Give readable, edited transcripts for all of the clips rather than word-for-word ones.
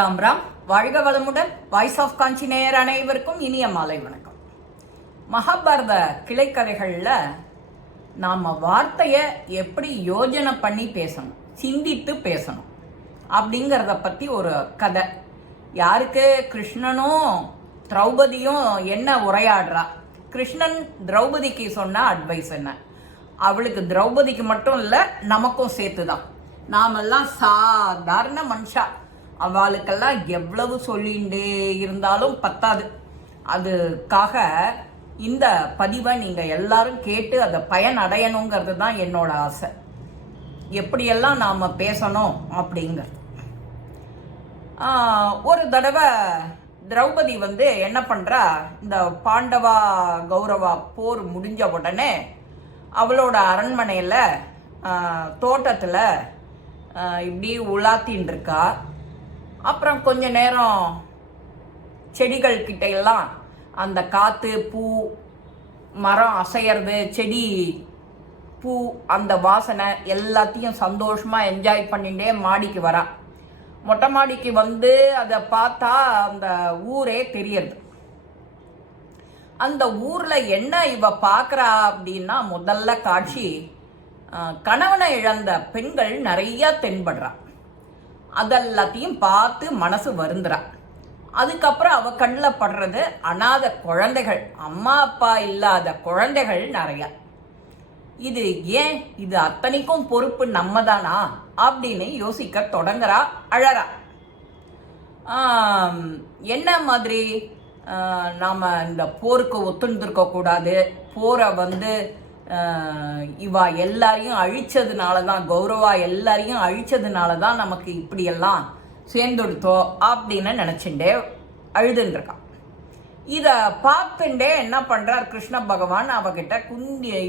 ராம் ராம். வாழ்க வளமுடன். Voice of காஞ்சி நேயர் அனைவருக்கும் இனிய மாலை வணக்கம். மகாபாரத கிளைக்கதைகளில் நாம் வார்த்தையை எப்படி யோஜனை பண்ணி பேசணும், சிந்தித்து பேசணும் அப்படிங்கிறத பற்றி ஒரு கதை. யாருக்கு? கிருஷ்ணனும் திரௌபதியும் என்ன உரையாடுறா, கிருஷ்ணன் திரௌபதிக்கு சொன்ன அட்வைஸ் என்ன, அவளுக்கு திரௌபதிக்கு மட்டும் இல்லை நமக்கும் சேர்த்து தான். நாமெல்லாம் சாதாரண மனுஷா, அவளுக்கெல்லாம் எவ்வளவு சொல்லிண்டே இருந்தாலும் பத்தாது. அதுக்காக இந்த பதிவை நீங்கள் எல்லாரும் கேட்டு அதை பயன் அடையணுங்கிறது தான் என்னோட ஆசை. எப்படியெல்லாம் நாம் பேசணும் அப்படிங்கிறது. ஒரு தடவை திரௌபதி என்ன பண்ணுறா, இந்த பாண்டவா கௌரவா போர் முடிஞ்ச உடனே அவளோட அரண்மனையில் தோட்டத்தில் இப்படி உலாத்தின்னு இருக்கா. அப்புறம் கொஞ்ச நேரம் செடிகள் கிட்ட எல்லாம் அந்த காற்று, பூ, மரம் அசைறது, செடி, பூ, அந்த வாசனை எல்லாத்தையும் சந்தோஷமாக என்ஜாய் பண்ணிட்டே மாடிக்கு வரா. மொட்டை மாடிக்கு அதை பார்த்தா அந்த ஊரே தெரியறது. அந்த ஊரில் என்ன இவ பார்க்குறா அப்படின்னா, முதல்ல காட்சி கணவனை இழந்த பெண்கள் நிறைய தென்படுறா. அதெல்லாத்தையும் பார்த்து மனசு வருந்துறா. அதுக்கப்புறம் அவ கண்ணில் படுறது அனாதை குழந்தைகள், அம்மா அப்பா இல்லாத குழந்தைகள் நிறையா. இது ஏன், இது அத்தனைக்கும் பொறுப்பு நம்ம தானா அப்படின்னு யோசிக்க தொடங்குறா, அழறா. என்ன மாதிரி நாம் இந்த போருக்கு ஒத்துண்டிருக்க கூடாது, போரை இவா எல்லாரையும் அழிச்சதுனால தான், கௌரவா எல்லாரையும் அழிச்சதுனால தான் நமக்கு இப்படியெல்லாம் சேர்ந்துடுத்தோம் அப்படின்னு நினச்சிண்டே அழுதுன்றிருக்கான். இதை பார்த்துட்டே என்ன பண்ணுறார் கிருஷ்ண பகவான், அவகிட்ட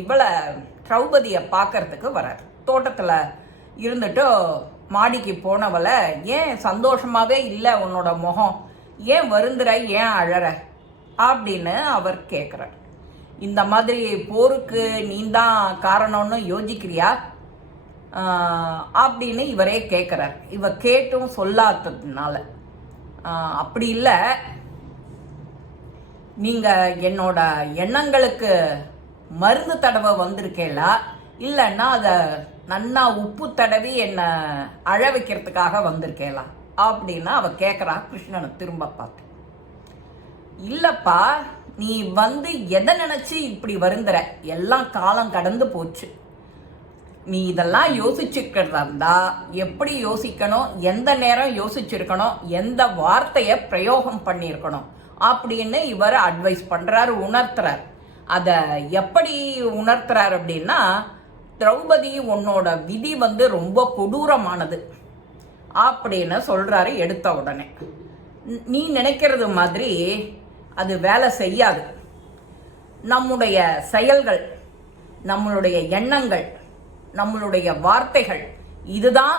இவளை திரௌபதியை பார்க்கறதுக்கு வர்றார். தோட்டத்தில் இருந்துட்டு மாடிக்கு போனவளை, ஏன் சந்தோஷமாகவே இல்லை உன்னோட முகம், ஏன் வருந்துற, ஏன் அழற அப்படின்னு அவர் கேட்குறார். இந்த மாதிரி போருக்கு நீ தான் காரணம்னு யோசிக்கிறியா அப்படின்னு இவரே கேட்குறார். இவ கேட்டும் சொல்லாததுனால, அப்படி இல்லை, நீங்கள் என்னோட எண்ணங்களுக்கு மருந்து தடவை வந்திருக்கேளா, இல்லைன்னா அதை நன்னா உப்பு தடவி என்னை அழ வைக்கிறதுக்காக வந்திருக்கேளா அப்படின்னு அவ கேட்குறா கிருஷ்ணனை திரும்ப பார்த்து. இல்லப்பா, நீ எதை நினைச்சு இப்படி வருந்துற, எல்லாம் காலம் கடந்து போச்சு. நீ இதெல்லாம் யோசிச்சுக்கிறதா இருந்தா எப்படி யோசிக்கணும், எந்த நேரம் யோசிச்சிருக்கணும், எந்த வார்த்தையை பிரயோகம் பண்ணியிருக்கணும் அப்படின்னு இவர் அட்வைஸ் பண்றாரு, உணர்த்துறார். அதை எப்படி உணர்த்துறார் அப்படின்னா, திரௌபதி உன்னோட விதி ரொம்ப கொடூரமானது அப்படின்னு சொல்றாரு. எடுத்த உடனே நீ நினைக்கிறது மாதிரி அது வேலை செய்யாது. நம்முடைய செயல்கள், நம்மளுடைய எண்ணங்கள், நம்மளுடைய வார்த்தைகள், இதுதான்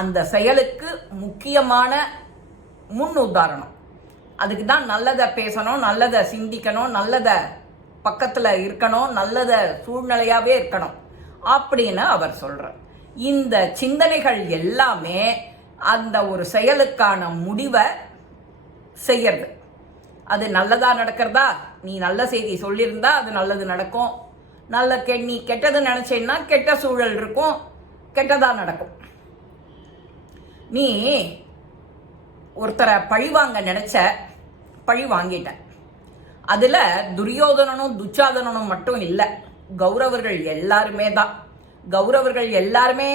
அந்த செயலுக்கு முக்கியமான முன் உதாரணம். அதுக்கு தான் நல்லதை பேசணும், நல்லதை சிந்திக்கணும், நல்லதை பக்கத்தில் இருக்கணும், நல்லதை சூழ்நிலையாகவே இருக்கணும் அப்படின்னு அவர் சொல்கிறார். இந்த சிந்தனைகள் எல்லாமே அந்த ஒரு செயலுக்கான முடிவை செய்யறது. அது நல்லதா நடக்கிறதா, நீ நல்ல செய்தி சொல்லியிருந்தா அது நல்லது நடக்கும், நீ கெட்டது நினைச்சேன்னா கெட்ட சூழல் இருக்கும், கெட்டதா நடக்கும். நீ ஒருத்தரை பழிவாங்க நினைச்ச, பழி வாங்கிட்ட. அதுல துரியோதனனும் துச்சாதனனும் மட்டும் இல்லை, கௌரவர்கள் எல்லாருமே தான். கௌரவர்கள் எல்லாருமே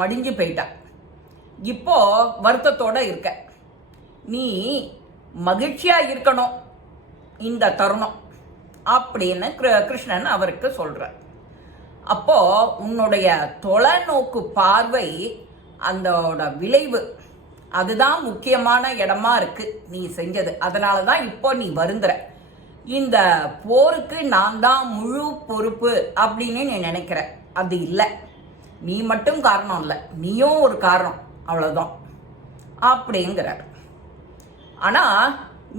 மடிஞ்சு போயிட்டா. இப்போ வருத்தத்தோட இருக்க. நீ மகிழ்ச்சியா இருக்கணும் இந்த தருணம் அப்படின்னு கிருஷ்ணன் அவருக்கு சொல்றார். அப்போ உன்னுடைய தொலைநோக்கு பார்வை, அதோட விளைவு, அதுதான் முக்கியமான இடமா இருக்கு நீ செஞ்சது. அதனாலதான் இப்போ நீ வருந்துற. இந்த போருக்கு நான் தான் முழு பொறுப்பு அப்படின்னு நீ நினைக்கிற. அது இல்லை, நீ மட்டும் காரணம் இல்லை, நீயும் ஒரு காரணம், அவ்வளவுதான் அப்படிங்கிறார். ஆனா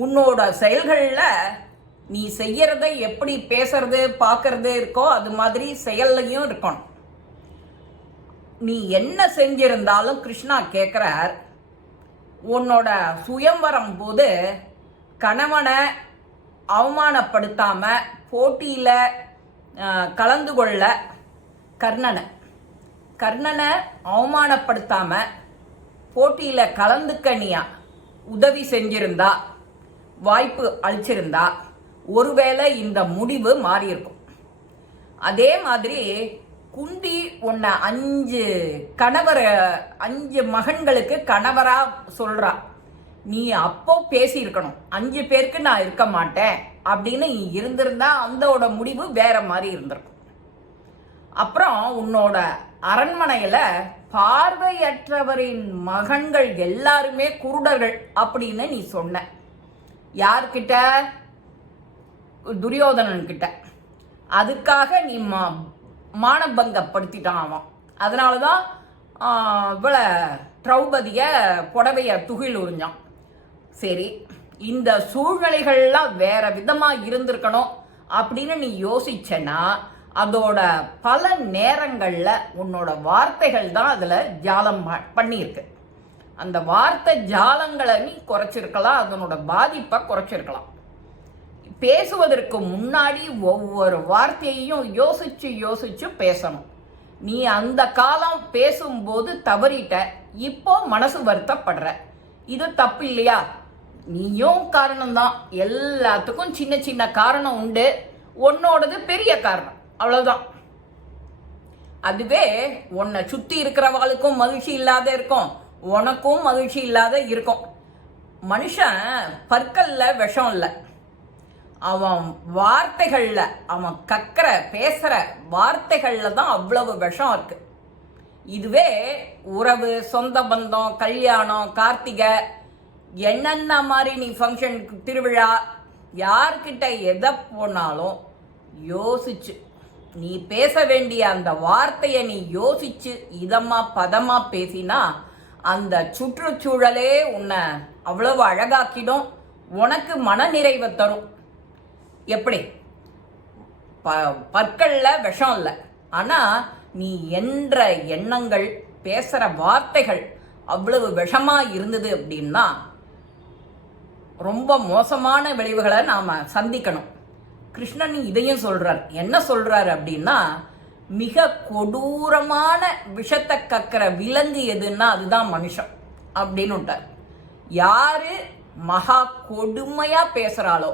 உன்னோட செயல்களில் நீ செய்யறதை எப்படி பேசுறது பார்க்கறது இருக்கோ அது மாதிரி செயல்லையும் இருக்கணும். நீ என்ன செஞ்சிருந்தாலும் கிருஷ்ணா கேட்குறார், உன்னோட சுயம்வரம் போது கணவனை அவமானப்படுத்தாம போட்டியில் கலந்து கொள்ள கர்ணனை அவமானப்படுத்தாம போட்டியில் கலந்துக்க நீ உதவி செஞ்சிருந்தா, வாய்ப்பு அளிச்சிருந்தா, ஒருவேளை இந்த முடிவு மாறியிருக்கும். அதே மாதிரி குந்தி உன்னை 5 மகன்களுக்கு கணவரா சொல்றா. நீ அப்போ பேசியிருக்கணும், 5 பேருக்கு நான் இருக்க மாட்டேன் அப்படின்னு நீ இருந்திருந்தா அந்தோட முடிவு வேற மாதிரி இருந்திருக்கும். அப்புறம் உன்னோட அரண்மனையில பார்வையற்றவரின் மகன்கள் எல்லாருமே குருடர்கள் அப்படின்னு நீ சொன்ன. யார்கிட்ட? துரியோதனன் கிட்ட. அதுக்காக நீ மானபங்கப்படுத்திட்டான் அவன். அதனாலதான் இவளை திரௌபதிய புடவைய துகில் உறிஞ்சான். சரி, இந்த சூழ்நிலைகள்லாம் வேற விதமா இருந்திருக்கணும் அப்படின்னு நீ யோசிச்சனா அதோட பல நேரங்கள்ல உன்னோட வார்த்தைகள் தான் அதுல ஜாலம் பண்ணியிருக்கு. அந்த வார்த்தை ஜாலங்களை நீ குறைச்சிருக்கலாம், அதனோட பாதிப்பை குறைச்சிருக்கலாம். பேசுவதற்கு முன்னாடி ஒவ்வொரு வார்த்தையையும் யோசிச்சு யோசிச்சு பேசணும். நீ அந்த காலம் பேசும்போது தவறிட்ட, இப்போ மனசு வருத்தப்படுற. இது தப்பு இல்லையா? நீயும் காரணம்தான். எல்லாத்துக்கும் சின்ன சின்ன காரணம் உண்டு, உன்னோடது பெரிய காரணம், அவ்வளவுதான். அதுவே உன்னை சுத்தி இருக்கிறவாளுக்கும் மகிழ்ச்சி இல்லாத இருக்கும், உனக்கும் மகிழ்ச்சி இல்லாத இருக்கும். மனுஷன் பற்கல்ல விஷம் இல்லை, அவன் வார்த்தைகள்ல, அவன் பேசுற வார்த்தைகள்ல தான் அவ்வளவு விஷம் இருக்கு. இதுவே உறவு, சொந்த பந்தம், கல்யாணம், கார்த்திகை, என்னென்ன மாதிரி நீ ஃபங்க்ஷன், திருவிழா, யார்கிட்ட எதை போனாலும் யோசிச்சு நீ பேச வேண்டிய அந்த வார்த்தையை நீ யோசிச்சு இதமா பதமா பேசினா அந்த சுற்றுச்சூழலே உன்னை அவ்வளவு அழகாக்கிடும், உனக்கு மன நிறைவை தரும். எப்படி? பற்கள்ல விஷம் இல்லை, ஆனா நீ என்ற எண்ணங்கள், பேசுற வார்த்தைகள் அவ்வளவு விஷமா இருந்தது அப்படின்னா ரொம்ப மோசமான விளைவுகளை நாம சந்திக்கணும். கிருஷ்ணன் இதையும் சொல்றார். என்ன சொல்றாரு அப்படின்னா, மிக கொடூரமான விஷத்தை கக்கிற விலங்கு எதுன்னா அதுதான் மனுஷன் அப்படின்னு விட்டார். யாரு மகா கொடுமையா பேசுறாளோ,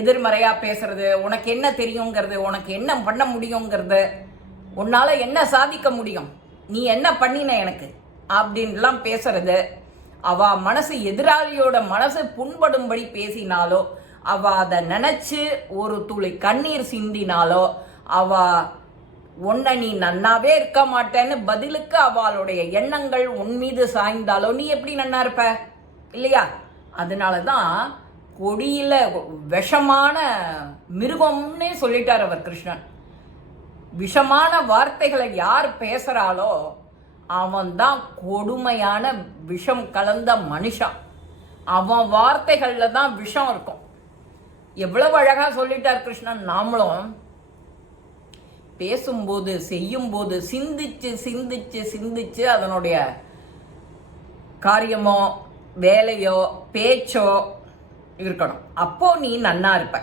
எதிர்மறையா பேசுறது, உனக்கு என்ன தெரியுங்கிறது, உனக்கு என்ன பண்ண முடியுங்கிறது, உன்னால என்ன சாதிக்க முடியும், நீ என்ன பண்ணின எனக்கு அப்படின்லாம் பேசுறது, அவ மனசு, எதிராளியோட மனசு புண்படும்படி பேசினாலோ, அவ அதை நினைச்சு ஒரு துளி கண்ணீர் சிந்தினாலோ, அவ உன்னை நீ நன்னாவே இருக்க மாட்டேன்னு பதிலுக்கு அவளுடைய எண்ணங்கள் உன் மீது சாய்ந்தாலோ நீ எப்படி நன்னா இருப்ப இல்லையா? அதனாலதான் கொடியில விஷமான மிருகம்னே சொல்லிட்டார் அவர் கிருஷ்ணன். விஷமான வார்த்தைகளை யார் பேசுறாளோ அவன் தான் கொடுமையான விஷம் கலந்த மனுஷன். அவன் வார்த்தைகள்ல தான் விஷம் இருக்கும். எவ்வளவு அழகா சொல்லிட்டார் கிருஷ்ணன். நாமளும் பேசும்போது, செய்யும்போது சிந்திச்சு சிந்திச்சு சிந்திச்சு அதனுடைய காரியமோ வேலையோ பேச்சோ இருக்கணும். அப்போ நீ நன்னா இருப்ப.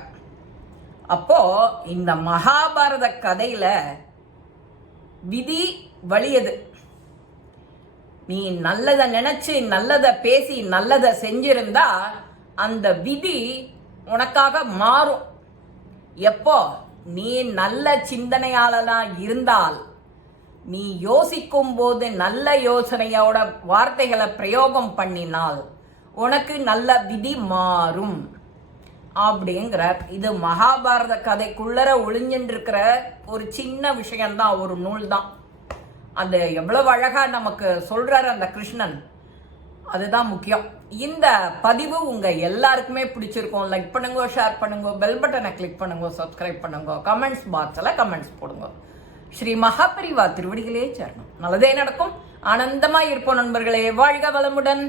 அப்போ இந்த மகாபாரத கதையில விதி வலியது. நீ நல்லதை நினைச்சு, நல்லதை பேசி, நல்லதை செஞ்சிருந்தா அந்த விதி உனக்காக மாறும். எப்போ நீ நல்ல சிந்தனையாளனா இருந்தால், நீ யோசிக்கும் போது நல்ல யோசனையோட வார்த்தைகளை பிரயோகம் பண்ணினால் உனக்கு நல்ல விதி மாறும் அப்படிங்கிறார். இது மகாபாரத கதைக்குள்ளர ஒளிஞ்சின்றிருக்கிற ஒரு சின்ன விஷயம்தான், ஒரு நூல் தான். அது எவ்வளவு அழகா நமக்கு சொல்றாரு அந்த கிருஷ்ணன், அதுதான் முக்கியம். இந்த பதிவு உங்க எல்லாருக்குமே பிடிச்சிருக்கும். லைக் பண்ணுங்க, ஷேர் பண்ணுங்க, பெல் பட்டனை கிளிக் பண்ணுங்க, சப்ஸ்கிரைப் பண்ணுங்க, கமெண்ட்ஸ் பாக்ஸ்ல கமெண்ட்ஸ் போடுங்க. ஸ்ரீ மகாபரிவா திருவடிகளே சரணம். நல்லதே நடக்கும். ஆனந்தமாய் இருப்போம் நண்பர்களே. வாழ்க வளமுடன்.